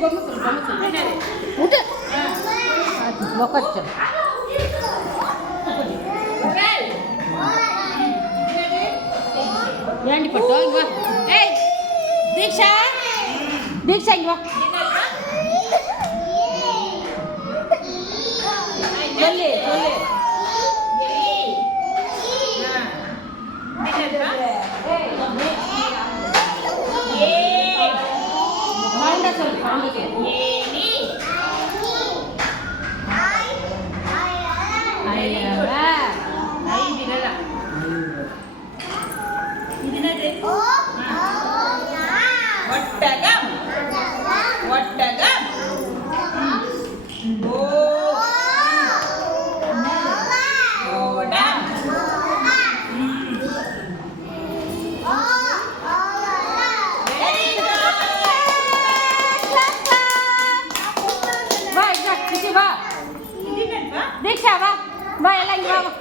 பொம்மை சொல்லு விட்டு உக்காச்சு ஏண்டி பட்டோம் இங்க வா ஏய் தீக்ஷா இங்க வா சொல்லு தீக்ஷா வா எல்லாம் இங்க வா